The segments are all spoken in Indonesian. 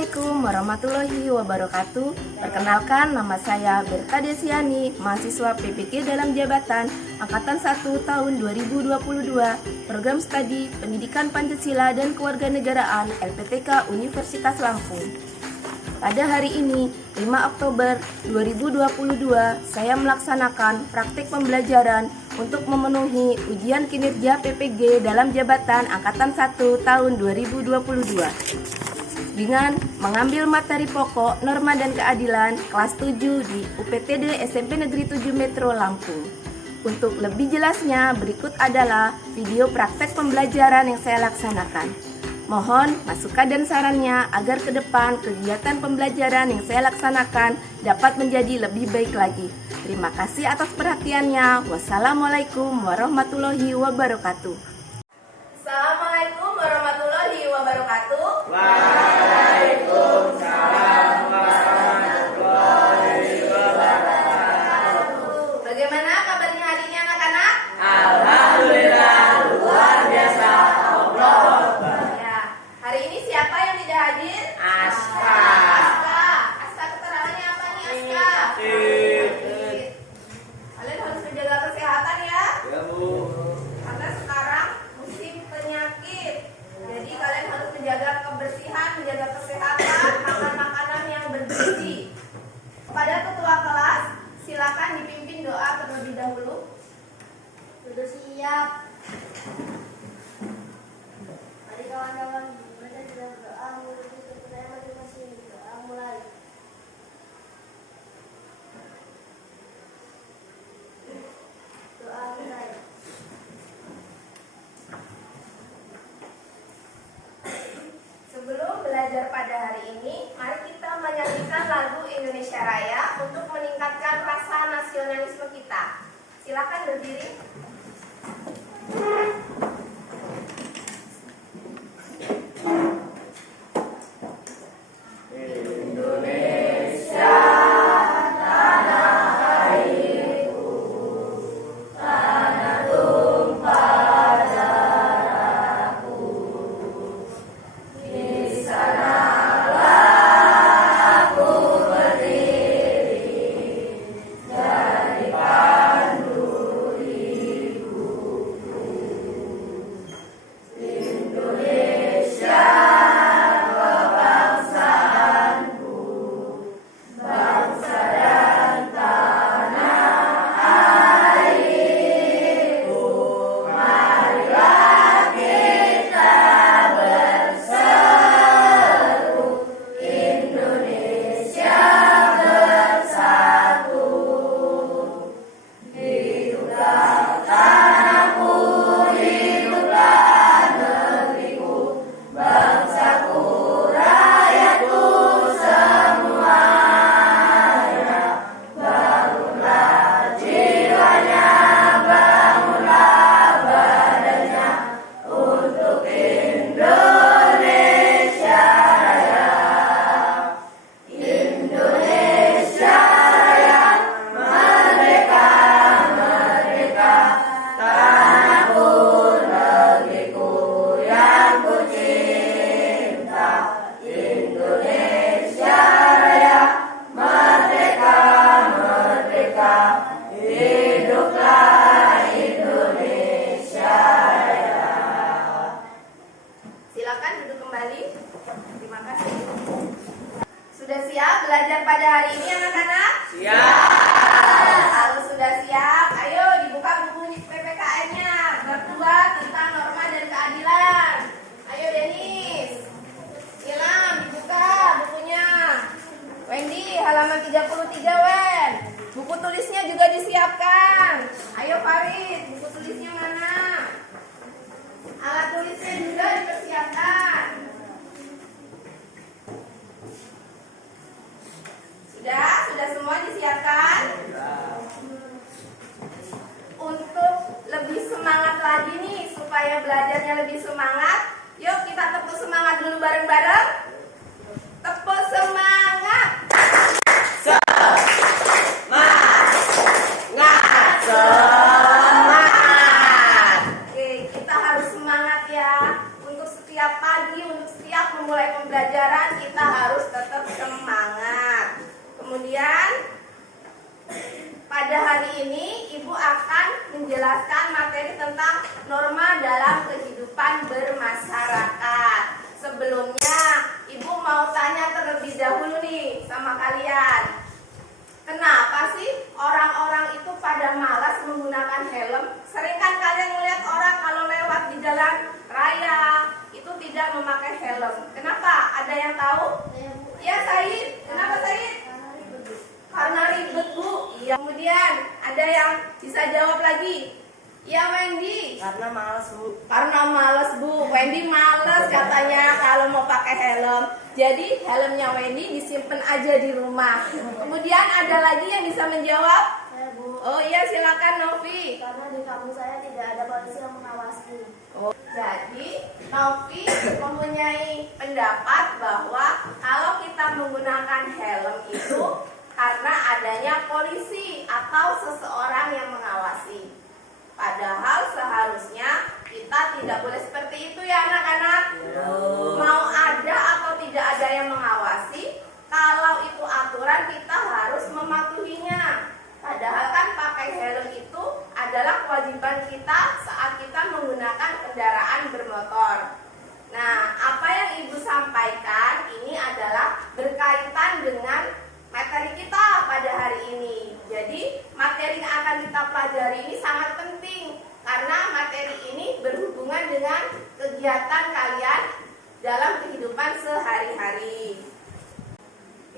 Assalamualaikum warahmatullahi wabarakatuh. Perkenalkan, nama saya Berta Desiani, mahasiswa PPK dalam jabatan Angkatan 1 tahun 2022, Program Studi Pendidikan Pancasila dan Kewarganegaraan LPTK Universitas Lampung. Pada hari ini, 5 Oktober 2022, saya melaksanakan praktik pembelajaran untuk memenuhi ujian kinerja PPG dalam jabatan Angkatan 1 tahun 2022 dengan mengambil materi pokok Norma dan Keadilan kelas 7 di UPTD SMP Negeri 7 Metro Lampung. Untuk lebih jelasnya, berikut adalah video praktek pembelajaran yang saya laksanakan. Mohon masukan dan sarannya agar ke depan kegiatan pembelajaran yang saya laksanakan dapat menjadi lebih baik lagi. Terima kasih atas perhatiannya. Wassalamualaikum warahmatullahi wabarakatuh. Assalamualaikum warahmatullahi wabarakatuh. Waalaikumsalam warahmatullahi wabarakatuh. Bagaimana kabarnya hari ini anak-anak? Alhamdulillah luar biasa. Allah. Ya, hari ini siapa yang tidak hadir? Aska. Aska keterangannya apa nih Aska? Kalian harus menjaga kesehatan ya. Ya Bu. Karena sekarang musim penyakit. Jadi kalian harus menjaga kebersihan, menjaga kesehatan, makan makanan yang bergizi. Kepada ketua kelas, silakan dipimpin doa terlebih dahulu. Sudah siap. Mari kawan-kawan, dimana sudah berdoa menuju kepada masing-masing. Doa mulai. Doa mulai. Sebelum belajar pada hari ini, mari kita menyanyikan lagu Indonesia Raya untuk meningkatkan rasa nasionalisme kita. Silakan berdiri. Silakan duduk kembali. Terima kasih. Sudah siap belajar pada hari ini anak-anak? Siap. Kalau sudah siap, ayo dibuka buku PPKN-nya. Bab 2 tentang norma dan keadilan. Ayo Denis. Ilham, dibuka bukunya. Wendy, halaman 33 Wen. Buku tulisnya juga disiapkan. Ayo Farid, buku tulisnya mana? Alat tulisnya juga dipersiapkan. Sudah semua disiapkan? Untuk lebih semangat lagi nih, supaya belajarnya lebih semangat, yuk kita tepuk semangat dulu bareng-bareng. Tepuk semangat. Semangat. Oke, kita harus semangat ya. Untuk setiap pagi, untuk setiap memulai pembelajaran, kita harus menjelaskan materi tentang norma dalam kehidupan bermasyarakat. Sebelumnya, Ibu mau tanya terlebih dahulu nih sama kalian. Kenapa sih orang-orang itu pada malas menggunakan helm? Sering kan kalian melihat orang kalau lewat di jalan raya itu tidak memakai helm. Kenapa? Ada yang tahu? Ya, Said. Kenapa, Said? Karena ribet, Bu. Iya. Kemudian ada yang bisa jawab lagi? Ya, Wendy. Karena malas, Bu. Karena males, Bu. Wendy males katanya kalau mau pakai helm. Jadi helmnya Wendy disimpan aja di rumah. Kemudian ada lagi yang bisa menjawab? Saya, Bu. Oh iya, silakan Novi. Karena di kampus saya tidak ada polisi yang mengawasi. Oh, jadi Novi mempunyai pendapat bahwa kalau kita menggunakan helm itu karena adanya polisi atau seseorang yang mengawasi. Padahal seharusnya kita tidak boleh seperti itu ya anak-anak. Mau ada atau tidak ada yang mengawasi, kalau itu aturan kita harus mematuhinya. Padahal kan pakai helm itu adalah kewajiban kita saat kita menggunakan kendaraan bermotor. Nah, apa yang Ibu sampaikan ini adalah berkaitan dengan materi kita pada hari ini. Jadi materi yang akan kita pelajari ini sangat penting karena materi ini berhubungan dengan kegiatan kalian dalam kehidupan sehari-hari.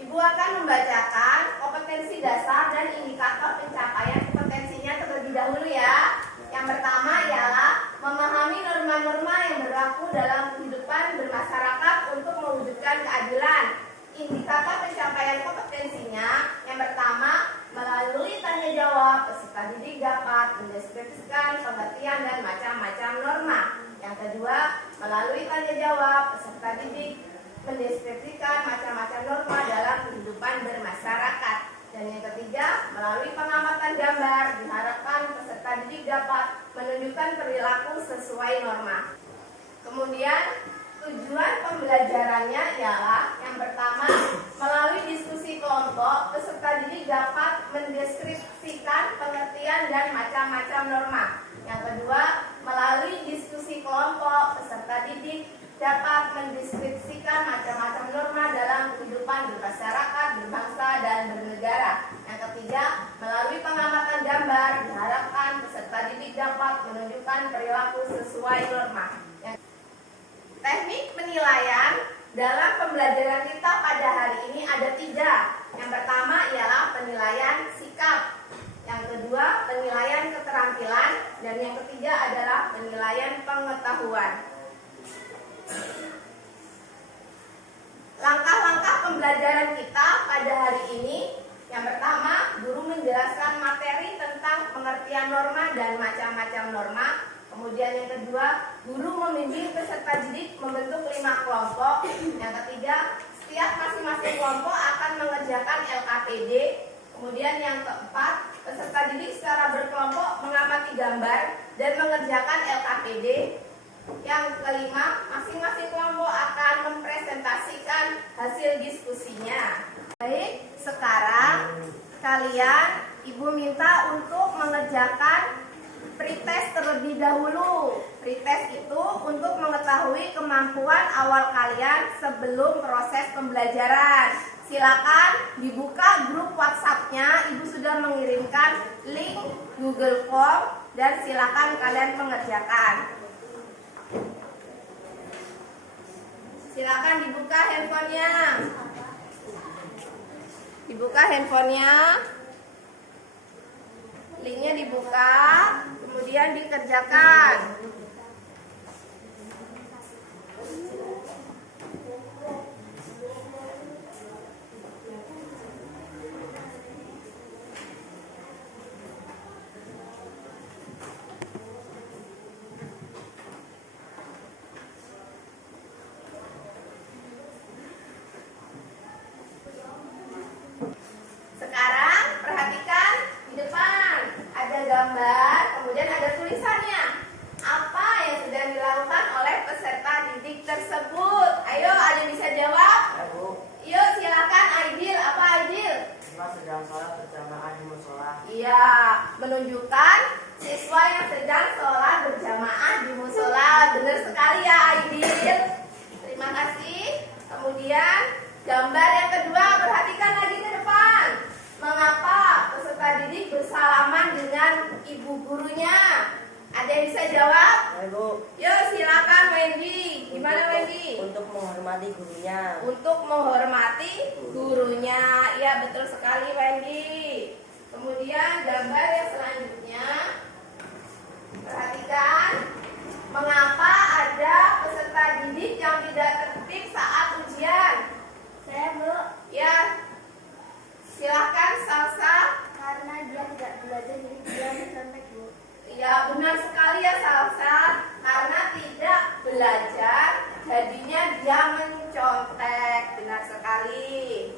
Ibu akan membacakan kompetensi dasar dan indikator pencapaian kompetensinya terlebih dahulu ya. Yang pertama ialah memahami norma-norma yang berlaku dalam kehidupan bermasyarakat untuk mewujudkan keadilan. Indikator pencapaian kompetensinya yang pertama melalui tanya jawab peserta didik dapat mendeskripsikan pengertian dan macam-macam norma. Yang kedua melalui tanya jawab peserta didik mendeskripsikan macam-macam norma dalam kehidupan bermasyarakat. Dan yang ketiga melalui pengamatan gambar diharapkan peserta didik dapat menunjukkan perilaku sesuai norma. Kemudian tujuan pembelajarannya ialah yang pertama, melalui diskusi kelompok, peserta didik dapat mendeskripsikan pengertian dan macam-macam norma. Yang kedua, melalui diskusi kelompok, peserta didik dapat mendeskripsikan macam-macam norma dalam kehidupan bermasyarakat, berbangsa, dan bernegara. Yang ketiga, melalui pengamatan gambar, diharapkan peserta didik dapat menunjukkan perilaku sesuai norma. Teknik penilaian dalam pembelajaran kita pada hari ini ada 3. Yang pertama ialah penilaian sikap. Yang kedua penilaian keterampilan. Dan yang ketiga adalah penilaian pengetahuan. Langkah-langkah pembelajaran kita pada hari ini. Yang pertama, guru menjelaskan materi tentang pengertian norma dan macam-macam norma. Kemudian yang kedua, guru membimbing peserta didik membentuk 5 kelompok. Yang ketiga, setiap masing-masing kelompok akan mengerjakan LKPD. Kemudian yang keempat, peserta didik secara berkelompok mengamati gambar dan mengerjakan LKPD. Yang kelima, masing-masing kelompok akan mempresentasikan hasil diskusinya. Baik, sekarang kalian Ibu minta untuk mengerjakan pretest terlebih dahulu. Pretest itu untuk mengetahui kemampuan awal kalian sebelum proses pembelajaran. Silakan dibuka grup WhatsApp-nya. Ibu sudah mengirimkan link Google Form dan silakan kalian mengerjakan. Silakan dibuka handphonenya. Dibuka handphonenya. Linknya dibuka, kemudian dikerjakan. Sekarang perhatikan di depan ada gambar, kemudian ada tulisannya. Apa sedang sholat berjamaah di musola. Benar sekali ya Aidil. Terima kasih. Kemudian gambar yang kedua, perhatikan lagi ke depan. Mengapa peserta didik bersalaman dengan ibu gurunya? Ada yang bisa jawab? Ya, Bu. Yuk silakan Wendy. Gimana Wendy? Untuk menghormati gurunya. Untuk menghormati gurunya. Ya betul sekali Wendy. Kemudian gambar yang selanjutnya, perhatikan. Mengapa ada peserta didik yang tidak tertib saat ujian? Saya, Bu, Ya, silahkan Salsa. karena dia tidak belajar jadi dia mencontek, Bu. Ya benar sekali ya Salsa. Karena tidak belajar, jadinya dia mencontek. Benar sekali.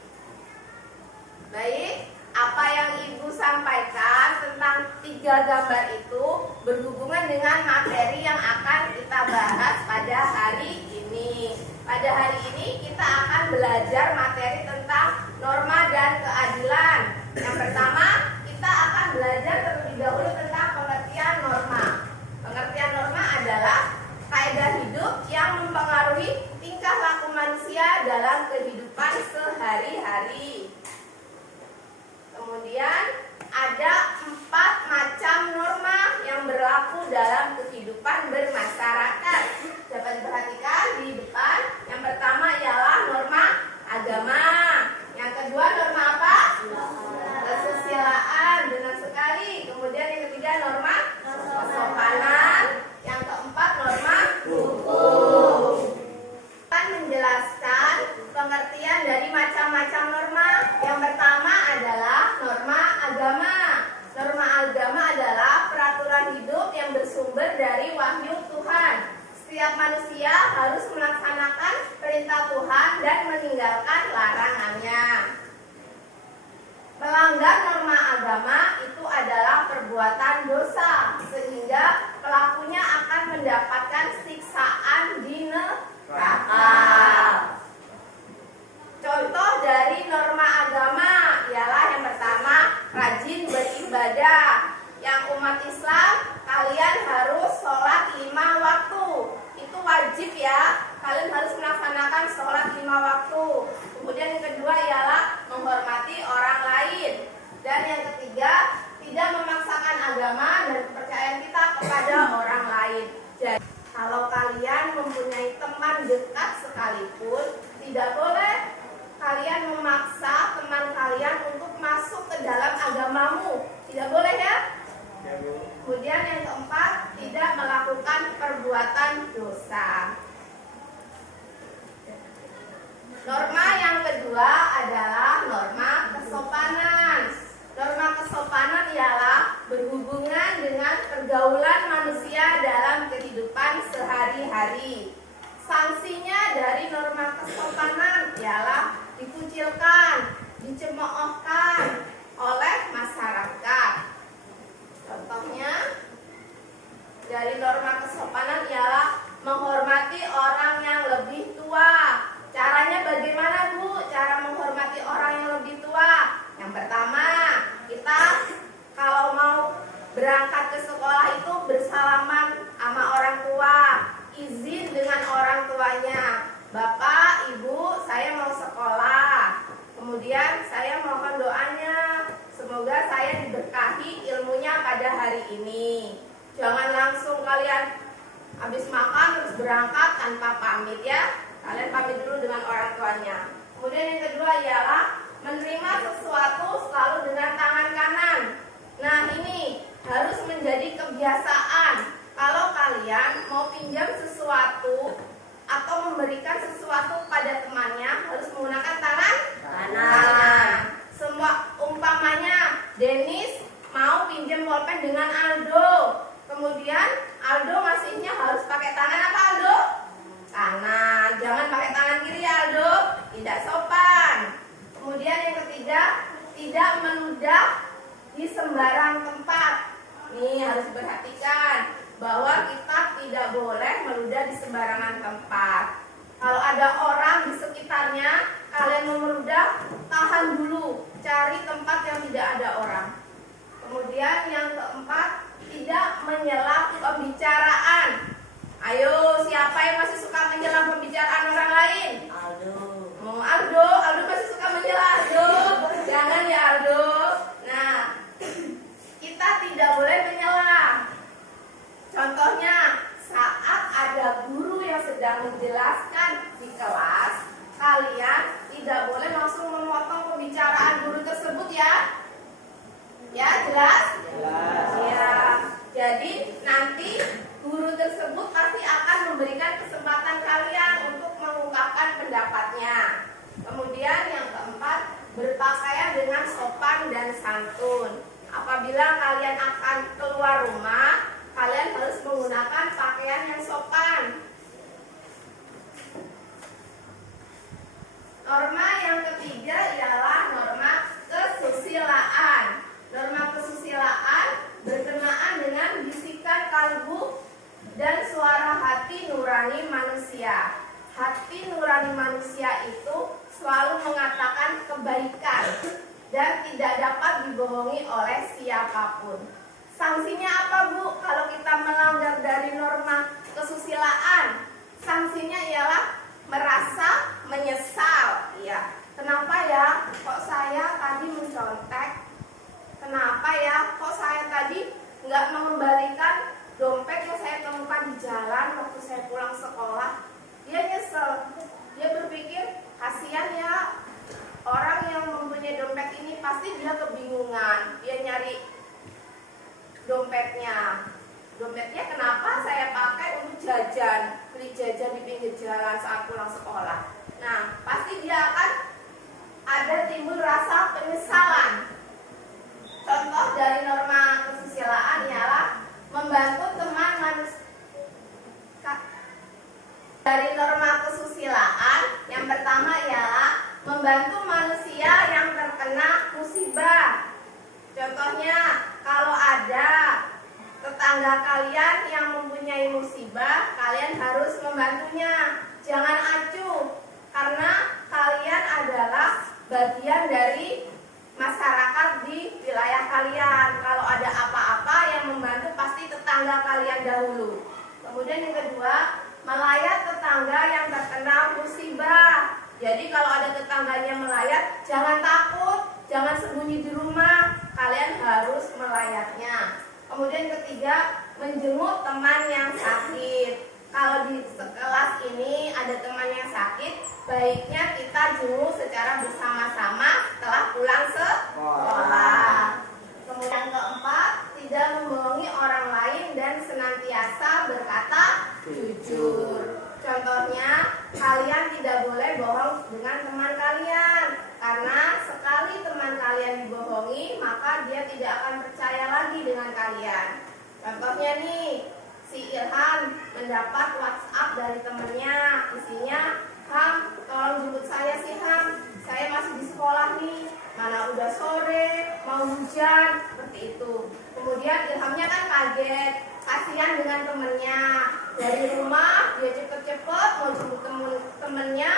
Baik, apa yang Ibu sampaikan tentang 3 gambar itu berhubungan dengan materi yang akan kita bahas pada hari ini. Pada hari ini kita akan belajar materi tentang norma dan keadilan. Yang pertama, kita akan belajar terlebih dahulu tentang pengertian norma. Pengertian norma adalah kaidah hidup yang mempengaruhi tingkah laku manusia dalam kehidupan sehari-hari. Kemudian ada 4 macam norma yang berlaku dalam kehidupan bermasyarakat. Dapat diperhatikan di depan. Yang pertama ialah norma agama. Yang kedua norma apa? Kesusilaan. Benar sekali. Kemudian yang ketiga norma kesopanan. Yang keempat norma hukum. Akan menjelaskan pengertian dari macam-macam norma. Yang pertama adalah norma agama. Norma agama adalah peraturan hidup yang bersumber dari wahyu Tuhan. Setiap manusia harus melaksanakan perintah Tuhan dan meninggalkan larangannya. Melanggar norma agama itu adalah perbuatan dosa, sehingga pelakunya akan mendapatkan siksaan di neraka. Contoh dari norma agama ialah yang pertama, rajin beribadah. Yang umat Islam, kalian harus sholat 5 waktu. Itu wajib ya, kalian harus melaksanakan sholat 5 waktu. Kemudian yang kedua ialah menghormati orang lain. Dan yang ketiga, tidak memaksakan agama dan kepercayaan kita kepada orang lain. Jadi, kalau kalian mempunyai teman dekat sekalipun, tidak boleh kalian memaksa teman kalian untuk masuk ke dalam agamamu. Tidak boleh ya? Ya, Bu. Kemudian yang keempat, tidak melakukan perbuatan dosa. Norma yang kedua adalah norma kesopanan. Norma kesopanan ialah berhubungan dengan pergaulan manusia dalam kehidupan sehari-hari. Sanksinya dari norma kesopanan ialah dikucilkan, dicemoohkan oleh masyarakat. Contohnya dari norma kesopanan ialah menghormati orang yang lebih tua. Caranya bagaimana, Bu? Cara menghormati orang yang lebih tua. Yang pertama, kita kalau mau berangkat ke sekolah itu bersalaman sama orang tua, izin dengan orang tuanya. Bapak, Ibu, saya mau sekolah. Kemudian saya mohon doanya, semoga saya diberkahi ilmunya pada hari ini. Jangan langsung kalian habis makan terus berangkat tanpa pamit ya. Kalian pamit dulu dengan orang tuanya. Kemudian yang kedua ialah menerima sesuatu selalu dengan tangan kanan. Nah ini harus menjadi kebiasaan. Kalau kalian mau pinjam sesuatu atau memberikan sesuatu pada temannya, harus menggunakan tangan kanan. Semua umpamanya Dennis mau pinjam pulpen dengan Aldo. Kemudian Aldo ngasihnya harus pakai tangan apa Aldo? Kanan. Jangan pakai tangan kiri ya Aldo, tidak sopan. Kemudian yang ketiga, tidak meludah di sembarang tempat. Nih harus perhatikan bahwa kita tidak boleh meludah di sembarangan tempat. Kalau ada orang di sekitarnya, kalian mau meludah, tahan dulu, cari tempat yang tidak ada orang. Kemudian yang keempat, tidak menyela pembicaraan. Ayo, siapa yang masih suka menyela pembicaraan orang lain? Aldo. Oh, Aldo masih suka menyela. Aldo, jangan ya Aldo. Nah, kita tidak boleh menyela. Contohnya, saat ada guru yang sedang menjelaskan di kelas, kalian tidak boleh langsung memotong pembicaraan guru tersebut ya. Ya, jelas? Jelas. Ya. Jadi nanti guru tersebut pasti akan memberikan kesempatan kalian untuk mengungkapkan pendapatnya. Kemudian yang keempat, berpakaian dengan sopan dan santun. Apabila kalian akan keluar rumah, kalian harus menggunakan pakaian yang sopan. Norma yang ketiga ialah norma kesusilaan. Norma kesusilaan berkenaan dengan bisikan kalbu dan suara hati nurani manusia. Hati nurani manusia itu selalu mengatakan kebaikan dan tidak dapat dibohongi oleh siapapun. Sanksinya apa, Bu, kalau kita melanggar dari norma kesusilaan? Sanksinya ialah merasa menyesal. Iya. Kenapa ya? Kok saya tadi mencontek? Kenapa ya? Kok saya tadi nggak mengembalikan dompet yang saya temukan di jalan waktu saya pulang sekolah? Dia nyesel. Dia berpikir, kasihan ya, orang yang mempunyai dompet ini pasti dia kebingungan. Dia nyari dompetnya. Dompetnya kenapa saya pakai untuk jajan, beli jajan di pinggir jalan saat pulang sekolah. Nah, pasti dia akan ada timbul rasa penyesalan. Contoh dari norma kesusilaan ialah membantu teman manusia. Dari norma kesusilaan, yang pertama ialah membantu manusia yang terkena musibah. Contohnya, kalau ada tetangga kalian yang mempunyai musibah, kalian harus membantunya. Jangan acuh, karena kalian adalah bagian dari masyarakat di wilayah kalian. Kalau ada apa-apa yang membantu pasti tetangga kalian dahulu. Kemudian yang kedua, melayat tetangga yang terkena musibah. Jadi kalau ada tetangganya melayat, jangan takut, jangan sembunyi di rumah, kalian harus melayatnya. Kemudian ketiga, menjenguk teman yang sakit. Kalau di kelas ini ada teman yang sakit, baiknya kita jenguk secara bersama-sama setelah pulang sekolah. Kemudian keempat, tidak membohongi orang lain dan senantiasa berkata jujur. Contohnya, kalian tidak boleh bohong dengan teman kalian, karena sekali teman kalian dibohongi, maka dia tidak akan percaya lagi dengan kalian. Contohnya nih, si Ilham mendapat WhatsApp dari temannya, isinya, "Ham, tolong jemput saya sih Ham, saya masih di sekolah nih, mana udah sore, mau hujan," seperti itu. Kemudian Ilhamnya kan kaget, kasihan dengan temennya. Dari rumah dia cepet-cepet mau jemput temennya,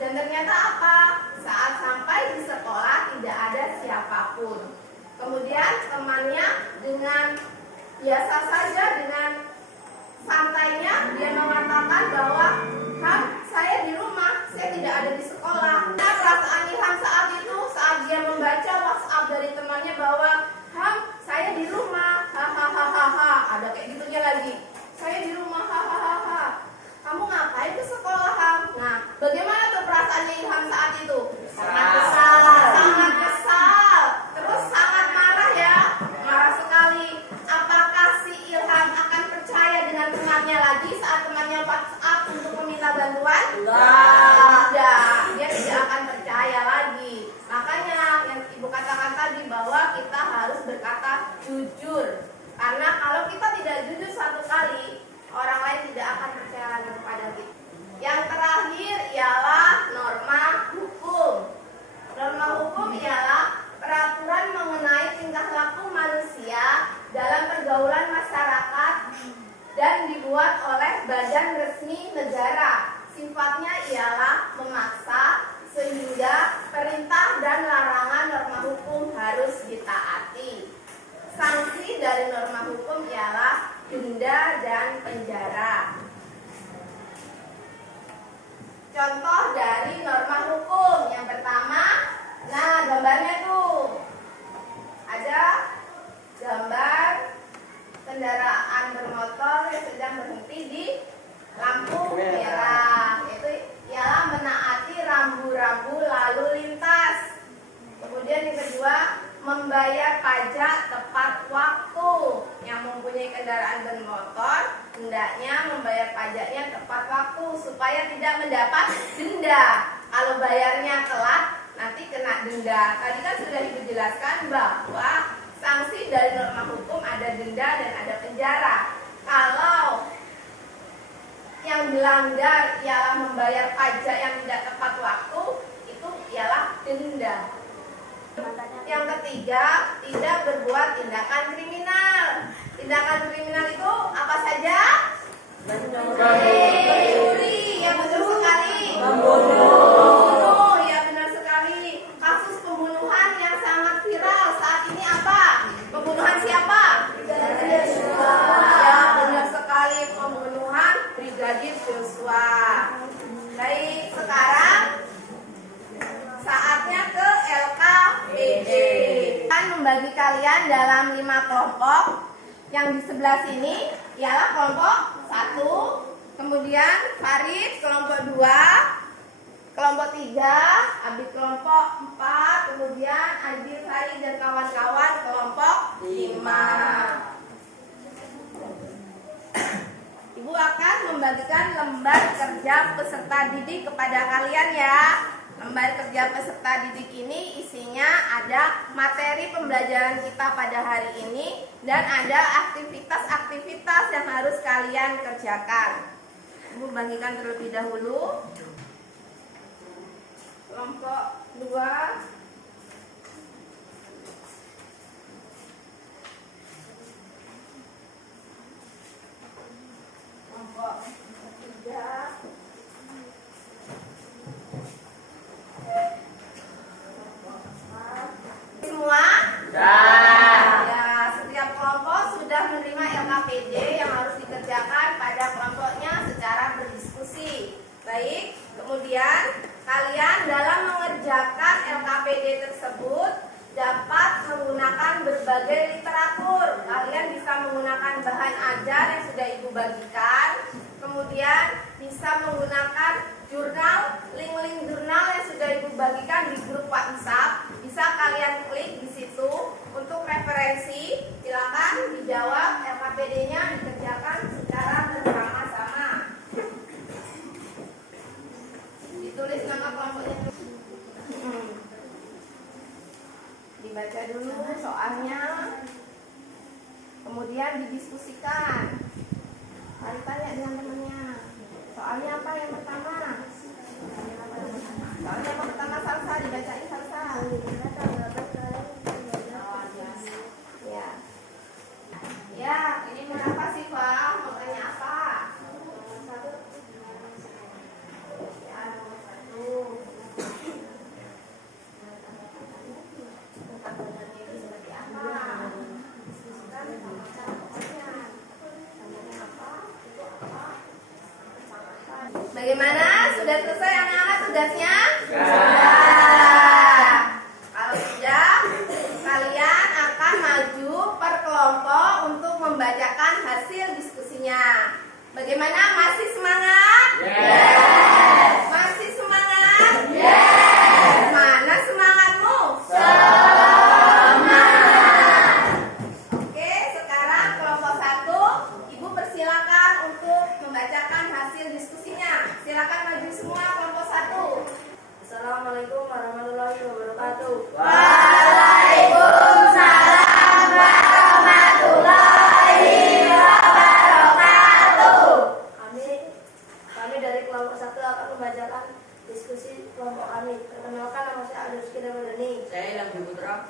dan ternyata apa? Saat sampai di sekolah tidak ada siapapun. Kemudian temannya dengan biasa saja, dengan santainya dia mengatakan bahwa, "Ham, saya di rumah, saya tidak ada di sekolah." Nah, perasaan Ilham saat itu, saat dia membaca WhatsApp dari temannya bahwa, "Ham, saya di rumah, hahaha," ada kayak gitunya lagi, "saya di rumah, hahaha. Kamu ngapain ke sekolah, Ham?" Nah, bagaimana tuh perasaannya Ilham saat itu? Sangat kesal, sangat kesal, terus sangat marah ya, marah sekali. Apakah si Ilham akan percaya dengan temannya lagi saat temannya WhatsApp untuk meminta bantuan? Tidak, dia tidak akan percaya lagi. Makanya yang Ibu katakan tadi bahwa kita harus berkata jujur. Karena kalau kita tidak jujur satu kali, orang lain tidak akan percaya lagi kepada kita. Yang terakhir ialah norma hukum. Norma hukum ialah peraturan mengenai tingkah laku manusia dalam pergaulan masyarakat dan dibuat oleh badan resmi negara. Sifatnya ialah memaksa sehingga perintah dan larangan norma hukum harus ditaati. Sanksi dari norma hukum ialah denda dan penjara. Contoh dari norma hukum yang pertama, nah gambarnya tuh ada gambar kendaraan bermotor yang sedang berhenti di lampu merah. Itu ialah menaati rambu-rambu lalu lintas. Kemudian yang kedua, membayar pajak tepat waktu. Yang mempunyai kendaraan bermotor hendaknya membayar pajaknya tepat waktu supaya tidak mendapat denda. Kalau bayarnya telat nanti kena denda. Tadi kan sudah Ibu jelaskan bahwa sanksi dari norma hukum ada denda dan ada penjara. Kalau yang dilanggar ialah membayar pajak yang tidak tepat waktu, itu ialah denda. Yang ketiga, tidak berbuat tindakan kriminal. Tindakan kriminal itu apa saja? Mencuri, ya betul sekali. Membunuh, ya benar sekali. Kasus pembunuhan yang sangat viral saat ini apa? Pembunuhan siapa? Brigadir Joshua. Ya benar sekali, pembunuhan Brigadir Joshua. Baik, sekarang saatnya ke LKPD. Akan membagi kalian dalam 5 kelompok. Yang di sebelah sini ialah kelompok 1, kemudian Farid kelompok 2, kelompok 3, Abi kelompok 4, kemudian Adil, Farid dan kawan-kawan kelompok 5. Ibu akan membagikan lembar kerja peserta didik kepada kalian ya. Lembar kerja peserta didik ini isinya ada materi pembelajaran kita pada hari ini dan ada aktivitas-aktivitas yang harus kalian kerjakan. Ibu bagikan terlebih dahulu. Kelompok 2. Kelompok 3. Semua? Ya, setiap kelompok sudah menerima LKPD yang harus dikerjakan pada kelompoknya secara berdiskusi. Baik, kemudian kalian dalam mengerjakan LKPD tersebut dapat menggunakan berbagai literatur. Kalian bisa menggunakan bahan ajar yang sudah Ibu bagikan. Kemudian bisa menggunakan jurnal, link-link jurnal yang sudah Ibu bagikan di grup WhatsApp. Bisa kalian klik di situ untuk referensi. Silakan dijawab LKPD-nya dikerjakan secara bersama-sama. Ditulis nama kelompoknya. Dibaca dulu soalnya. Kemudian didiskusikan. Mari tanya dengan temannya. Soalnya apa yang pertama? Soalnya apa pertama salsa, dibacain salsa. Ya. Ya, ini kenapa sih Pak? Mau tanya apa? Ya, nomor 1. Tentang badannya itu seperti apa? Diskusikan sama cara pokoknya. Namanya apa? Itu apa? Bagaimana? Sudah selesai anak-anak tugasnya? Sudah. Kalau sudah, kalian akan maju per kelompok untuk membacakan hasil diskusinya. Bagaimana? Masih semangat? Yes. Masih semangat? Yes. Mana semangatmu? Semangat. Oke, sekarang kelompok 1, Ibu persilakan untuk membacakan hasil diskusinya. Silakan maju semua kelompok 1. Assalamualaikum warahmatullahi wabarakatuh. Waalaikumsalam warahmatullahi wabarakatuh. Kami dari kelompok 1 akan membacakan diskusi kelompok kami. Perkenalkan, nama saya Adil Rizky Ramadhani. Saya Ilham Putra.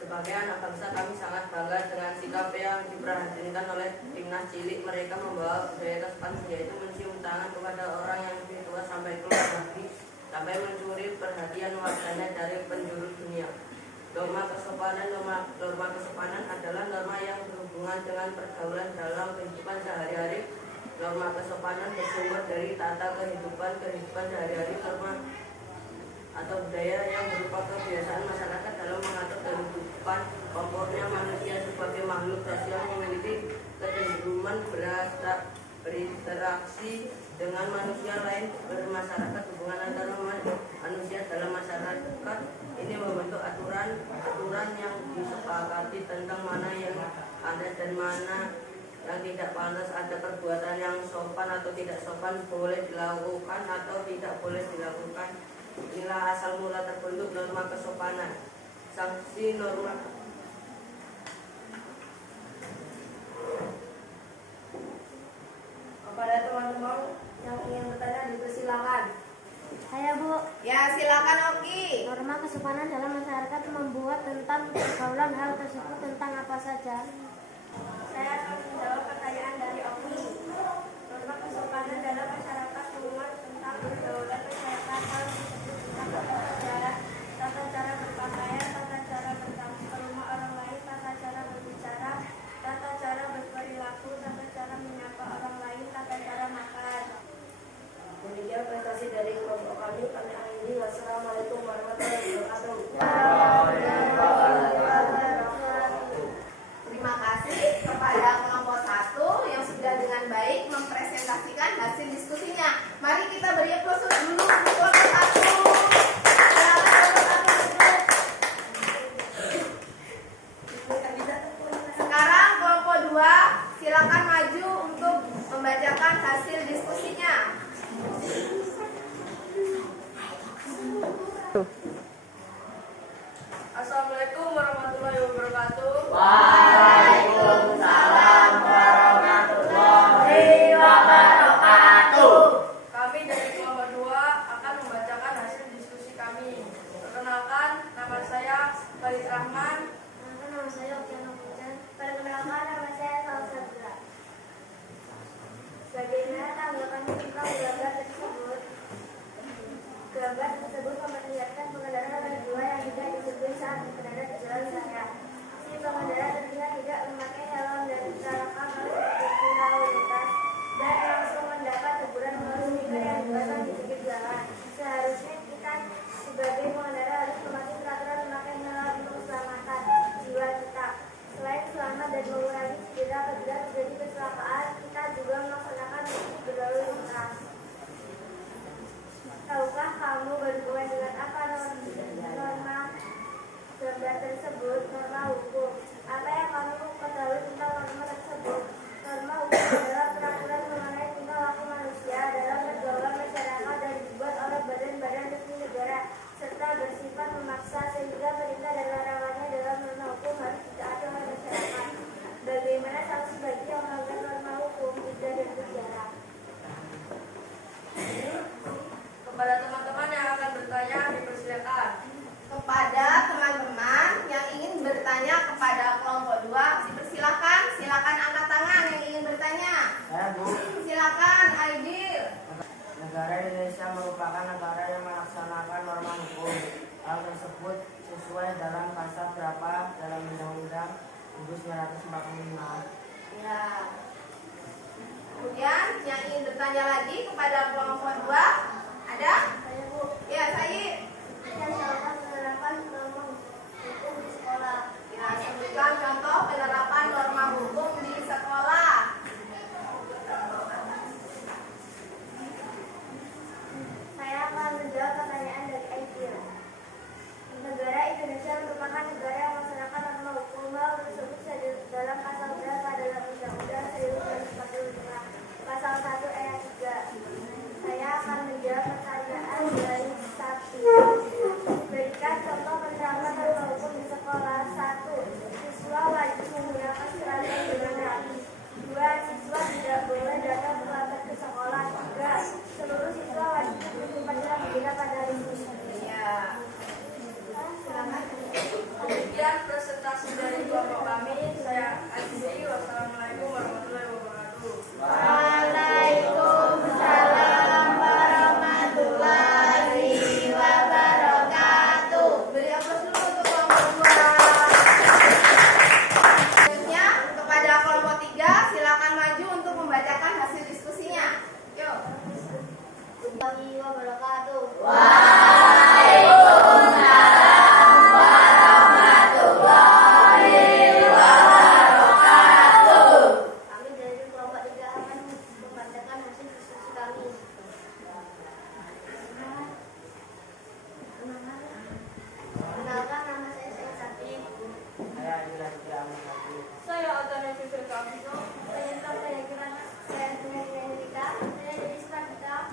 Sebagai anak bangsa, kami sangat bangga dengan sikap yang diperhatikan oleh timnas cilik. Mereka membawa budaya Tospan, yaitu mencium tangan kepada orang yang lebih tua sampai keluar negeri sampai mencuri perhatian warganet dari penjuru dunia. Norma kesopanan adalah norma yang berhubungan dengan pergaulan dalam kehidupan sehari-hari. Norma kesopanan bersumber dari tata kehidupan sehari-hari, norma atau budaya yang berupa kebiasaan masyarakat dalam mengatur kehidupan pokoknya. Manusia sebagai makhluk sosial memiliki kecenderungan berinteraksi dengan manusia lain, bermasyarakat. Hubungan antara manusia dalam masyarakat ini membentuk aturan yang disepakati tentang mana yang pantas dan mana yang tidak pantas. Ada perbuatan yang sopan atau tidak sopan, boleh dilakukan atau tidak boleh dilakukan. Inilah asal mula terbentuk norma kesopanan. Sanksi norma Kepada teman-teman yang ingin bertanya dipersilakan. Saya Bu. Ya, silakan Oki. Norma kesopanan dalam masyarakat membuat tentang pergaulan hal tersebut tentang apa saja? Saya akan menjawab pertanyaan dari Oki. Norma kesopanan dalam masyarakat memuat tentang pergaulan masyarakat hal tersebut tentang tata cara berpakaian, tata cara bertamu ke rumah orang lain, tata cara berbicara, tata cara berperilaku, tata cara menyapa orang lain, tata cara makan. Demikian prestasi dari kelompok kami akhiri. Wassalamualaikum warahmatullahi wabarakatuh. Terima kasih kepada kelompok 1 yang sudah dengan baik mempresentasikan hasil diskusinya. Mari kita beri aplaus dulu untuk kelompok 1. Sekarang kelompok 2 silakan maju untuk membacakan hasil diskusinya. Assalamualaikum warahmatullahi wabarakatuh. Waalaikumsalam warahmatullahi wabarakatuh. Kami dari kelompok 2 akan membacakan hasil diskusi kami. Perkenalkan, nama saya Farid Rahman. Nama saya Okiano Pujan. Perkenalkan, nama saya Salsabila. Bagaimana tanggapan tentang gambar tersebut? Gambar tersebut memperlihatkan pengendara roda 2 yang tidak disiplin saat berkendara di jalan raya. Si pengendara terlihat tidak memakai helm dan dicelakan oleh polisi lalu lintas dan langsung mendapat teguran melalui stiker yang dipasang di pinggir jalan. Seharusnya kita sebagai pengendara harus mematuhi peraturan memakai helm untuk keselamatan jiwa kita. Selain selamat dan mengurangi cedera apabila terjadi kecelakaan, kita juga melaksanakan misi berlalu lintas. Tahukah kamu berhubungan dengan apa norma gambar tersebut? Norma hukum. Apa yang kamu ketahui tentang norma tersebut? Norma hukum adalah peraturan mengenai tingkah laku manusia dalam pergaulan masyarakat dan dibuat oleh badan-badan resmi negara serta bersifat memaksa sehingga perintah dan larangannya dalam norma hukum harus ditaati oleh masyarakat. Bagaimana sanksi bagi yang melanggar norma hukum? Denda dan penjara. Kepada teman-teman yang akan bertanya dipersilakan. Kepada teman-teman yang ingin bertanya kepada kelompok 2, dipersilakan. Silakan angkat tangan yang ingin bertanya. Saya Bu. Silakan Aidil. Negara Indonesia merupakan negara yang melaksanakan norma hukum. Hal tersebut sesuai dalam pasal berapa dalam Undang-Undang 1945. Ya. Kemudian yang ingin bertanya lagi kepada kelompok 2, ada? Saya Bu. Ya, Said. Saya akan menerapkan norma hukum di sekolah. Ya, sebutkan contoh penerapan norma hukum di sekolah. Saya akan menjawab pertanyaan dari Aidil. Negara Indonesia merupakan negara yang melaksanakan norma hukum. Hal tersebut dalam pasal berapa dalam Undang-Undang 1945? Pasal 1 ayat 3. Saya akan menjawab pertanyaan dari Sapi. Berikan contoh penerapan norma hukum di sekolah. 1. Siswa wajib menggunakan seragam dengan rapi. 2. Siswa tidak boleh datang terlambat ke sekolah. 3. Seluruh siswa wajib berjumpa dengan berbeda pada hari Senin. Ya. Silakan. Demikian presentasi dari kelompok kami. Saya akhiri. Wassalamualaikum warahmatullahi wabarakatuh. Waalaikumsalam warahmatullahi Tentang keyakinan saya dengan Nilika, saya jadi Islamika.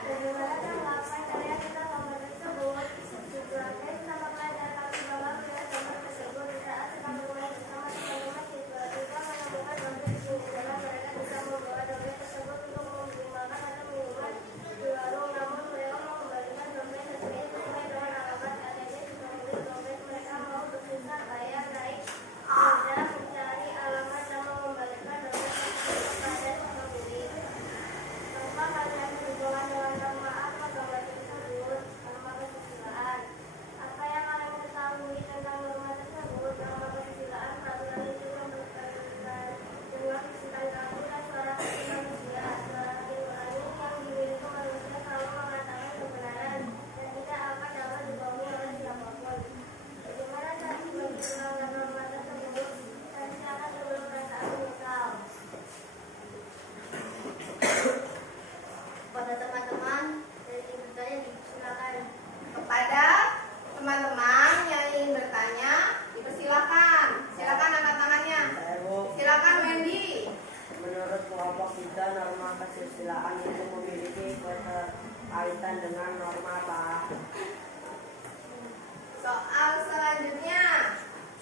Bagaimana cara melakukan karya kita gambar tersebut? Tujuannya sama pelajaran kami bahwa melihat gambar tersebut saat sedang bermain bersama teman-teman siswa. Kita menemukan gambar di dalam mereka bisa membawa dompet tersebut untuk membeli makan atau minuman di warung. Namun mereka mengembalikan dompet sesuai dengan alamat KTP. Setelah dompet mereka mau bersusah payah naik tangga mencari alamat dan mengembalikan dompet tersebut kepada si pembeli. Tanpa kalian berhubungan dengan nama apa gambar tersebut, nama kesusilaan. Apa yang kalian ketahui tentang norma tersebut? Nama kesusilaan peraturan itu berkaitan dengan fisika kamu dan suara hati manusia. Suara hati nurani yang dimiliki manusia selalu mengatakan kebenaran dan tidak akan dapat dibohongi oleh siapapun. Bagaimana cara bagi pelanggan norma tersebut? Dan silakan sebelum perasaan menyesal. Pada teman-teman dari ingin bertanya, silakan. Kepada teman-teman yang ingin bertanya, dipersilakan. Silakan angkat tangannya. Saya, Bu. Silakan Wendy. Menurut kelompok kita, norma kesusilaan itu memiliki keterkaitan dengan norma apa? Soal selanjutnya,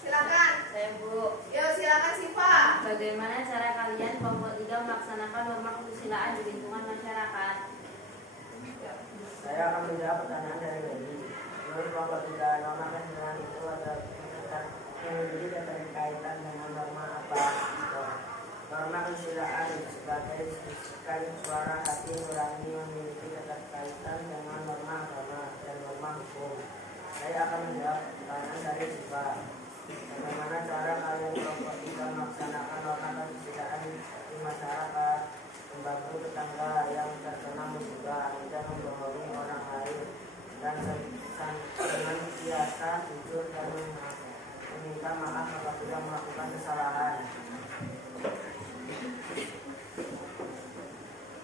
silakan. Saya Bu. Yuk silakan Siva. Bagaimana cara kalian kelompok 3 melaksanakan norma kesusilaan di lingkungan masyarakat? Saya akan menjawab pertanyaan dari Wendy. Menurut kelompok kita, norma kesusilaan itu ada memiliki keterkaitan dengan norma apa? Norma kesusilaan sebagai bisikan suara hati nurani memiliki keterkaitan dengan norma agama dan norma hukum. Saya akan menjawab pertanyaan dari Siva. Bagaimana cara kalian kelompok kita melaksanakan norma kesusilaan di masyarakat? Membantu tetangga yang terkena musibah, tidak membohongi orang lain, dan senantiasa jujur dan meminta maaf apabila melakukan kesalahan.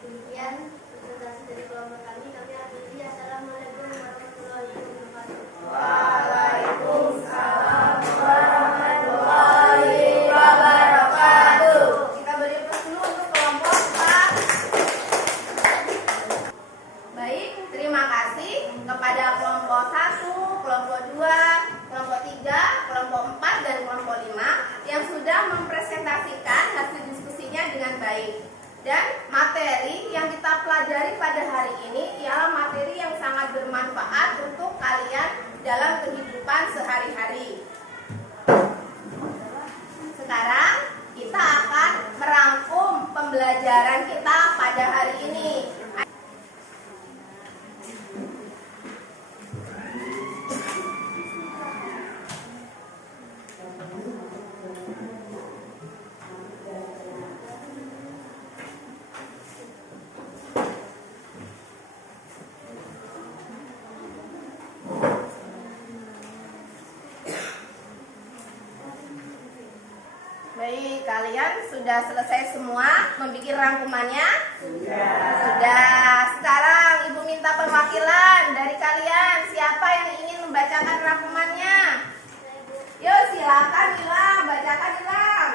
Demikian presentasi dari kelompok kami. Kami akhiri. Assalamualaikum warahmatullahi wabarakatuh. Waalaikumsalam warahmatullahi wabarakatuh. Kita beri aplaus dulu untuk kelompok 4. Baik, terima kasih kepada kelompok 1, kelompok 2, kelompok 3, kelompok 4, dan kelompok 5 yang sudah mempresentasikan hasil diskusinya dengan baik. Dan materi yang kita pelajari pada hari ini ialah materi yang sangat bermanfaat untuk kalian dalam kehidupan sehari-hari. Sekarang kita akan merangkum pembelajaran kita pada hari ini. Baik, kalian sudah selesai semua membuat rangkumannya? Sudah. Sekarang Ibu minta perwakilan dari kalian. Siapa yang ingin membacakan rangkumannya? Yuk silakan Ilham, bacakan Ilham.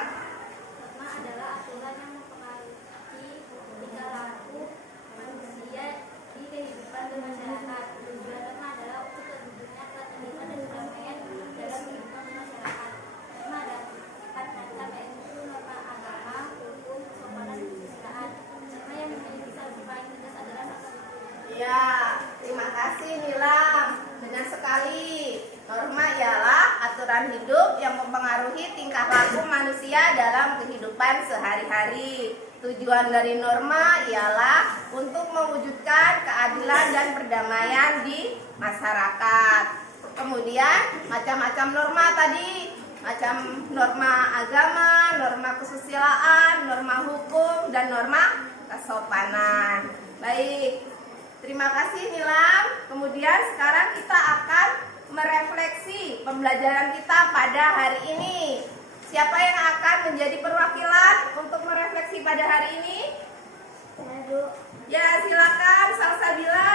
Norma adalah aturan yang mempengaruhi tingkah laku manusia di kehidupan bermasyarakat. Tujuan norma adalah untuk terwujudnya ketertiban dan kedamaian dalam kehidupan masyarakat. Norma ada 4 macam, yaitu norma agama, hukum, kesopanan, dan kesusilaan. Norma yang memiliki sanksi paling tegas adalah norma hukum. Ya, terima kasih Nilam. Benar sekali. Norma ialah aturan hidup yang mempengaruhi tingkah laku manusia dalam kehidupan sehari-hari. Tujuan dari norma ialah untuk mewujudkan keadilan dan perdamaian di masyarakat. Kemudian macam-macam norma tadi, macam norma agama, norma kesusilaan, norma hukum, dan norma kesopanan. Baik, terima kasih Nilam. Kemudian sekarang kita akan merefleksi pembelajaran kita pada hari ini. Siapa yang akan menjadi perwakilan untuk merefleksi pada hari ini? Saya, Bu. Ya, silakan Salsabila.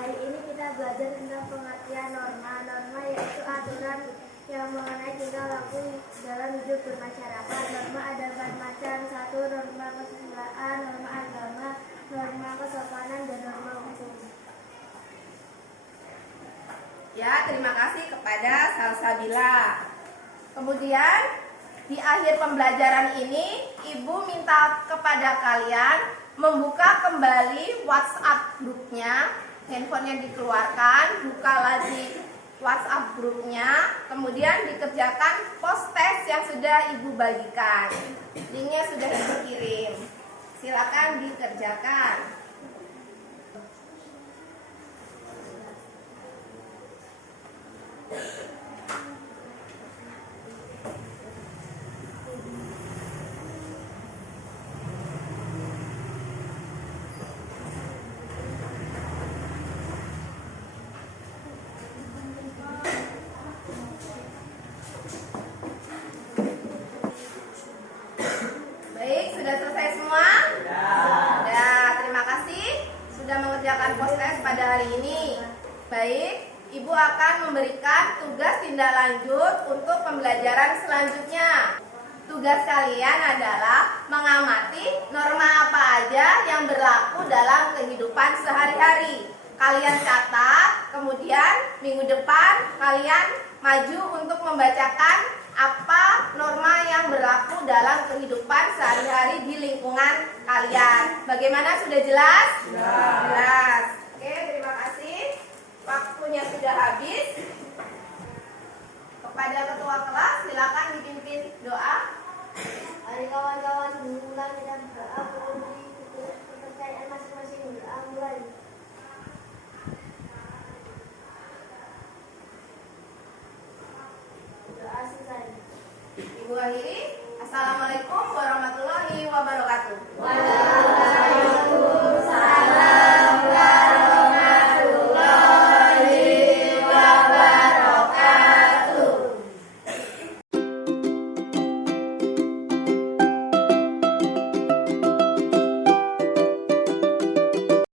Hari ini kita belajar tentang pengertian norma. Norma yaitu aturan yang yang mengenai tingkah laku dalam hidup bermasyarakat. Norma ada 4 macam. 1. Norma kesusilaan, norma agama, norma kesopanan, dan norma hukum. Ya, terima kasih kepada Salsabila. Kemudian di akhir pembelajaran ini, Ibu minta kepada kalian membuka kembali WhatsApp grupnya. Handphonenya dikeluarkan, buka lagi WhatsApp grupnya, kemudian dikerjakan post test yang sudah Ibu bagikan. Linknya sudah Ibu kirim. Silakan dikerjakan. Baik, sudah selesai semua? Ya, terima kasih sudah mengerjakan post test pada hari ini. Baik, Ibu akan memberikan tugas tindak lanjut untuk pembelajaran selanjutnya. Tugas kalian adalah mengamati norma apa aja yang berlaku dalam kehidupan sehari-hari. Kalian catat, kemudian minggu depan kalian maju untuk membacakan apa norma yang berlaku dalam kehidupan sehari-hari di lingkungan kalian. Bagaimana, sudah jelas? Jelas. Oke, terima kasih. Waktunya sudah habis. Kepada ketua kelas silakan dipimpin doa.